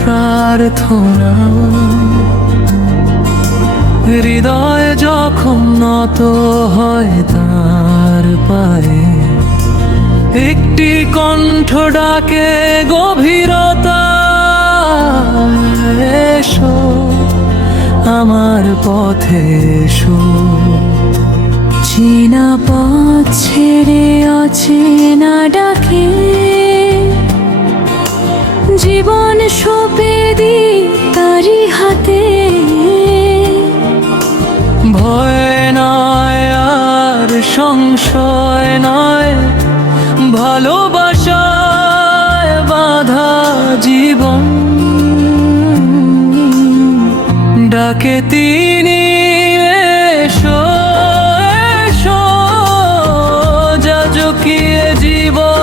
প্রার্থনা। হৃদয় যখন নত হয় তার পায়ে, একটি কণ্ঠ ডাকে গভীরতা। এসো, আমার পথে এসো। চেনা পথ ছেড়ে অচেনা ডাকে জীবন সপে দি তারি হাতে। ভয় নয় আর সংশয় নয়, ভালোবাসায় বাধা জীবন। ডাকে তিনি, এসো এসো, যাজকিয়ে জীবনের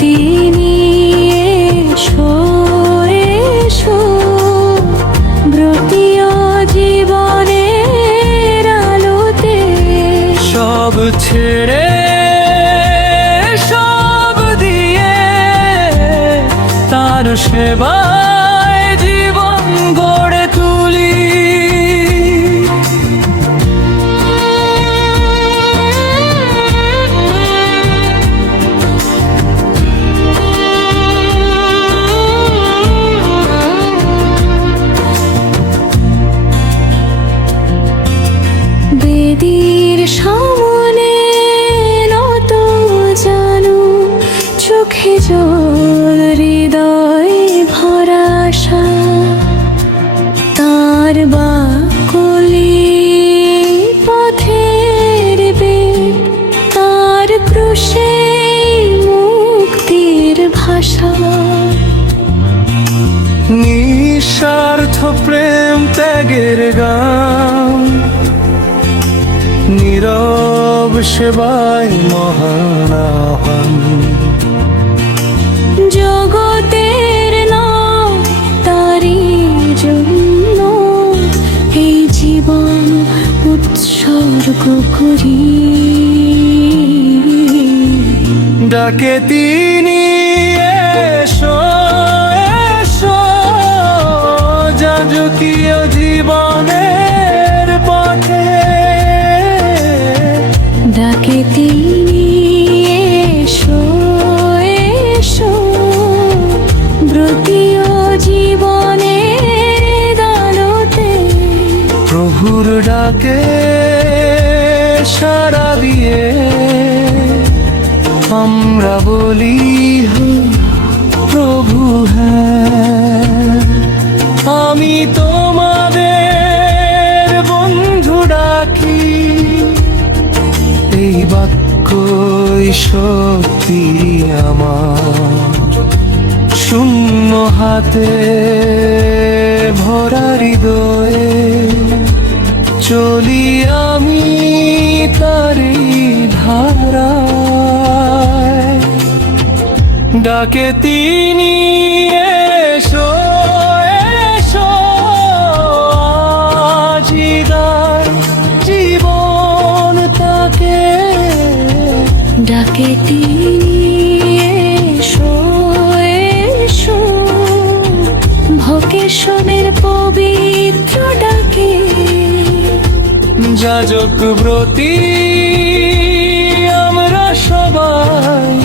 তিনি এসো এসো। ব্রতীয় জীবনের আলোতে। সব ছেড়ে সব দিয়ে তার সেবায় সামনে নত জানু, চোখে জল, হৃদয় ভরা আশা তার বাকলি পথের বেদ তার ক্রুশে মুক্তির ভাষা। নিঃস্বার্থ প্রেম ত্যাগের গান নীরব সেবায় মহান আহ্বান। জগতের তারি জন্য এই জীবন উৎসর্গ করি। ডাকে তিনি এসো এসো যাজকীয় জীবনের ডাকে সারা দিয়ে আমরা বলি "হ্যাঁ, প্রভু হ্যাঁ। আমি তোমাদের বন্ধু ডাকি এই বাক্যই শক্তি আমার। শূন্য হাতে ভরা চলি আমি তারি ধারা ডাকে তিনি, এসো এসো আজিদার জীবন তাকে। ডাকে তিনি, এসো এসো, ভকেশনের পবিত্র ডাকে যাজক ব্রতি, আমরা সবাই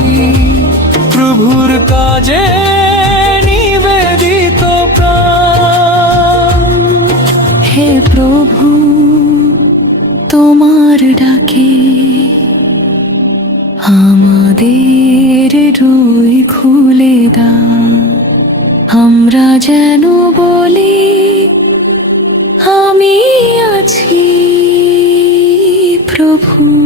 প্রভুর কাজে নিবেদিত হে প্রভু, তোমার ডাকে আমাদের রুই খুলে দাও। আমরা যেন বলি vous.